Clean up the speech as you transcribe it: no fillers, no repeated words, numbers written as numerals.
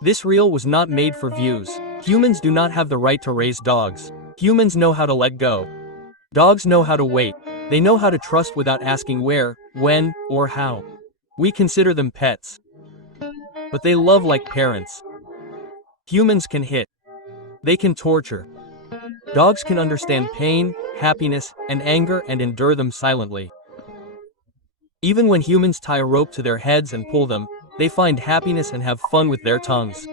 This reel was not made for views. Humans do not have the right to raise dogs. Humans know how to let go. Dogs know how to wait. They know how to trust without asking where, when, or how. We consider them pets. But they love like parents. Humans can hit. They can torture. Dogs can understand pain, happiness, and anger and endure them silently. Even when humans tie a rope to their heads and pull them, they find happiness and have fun with their tongues.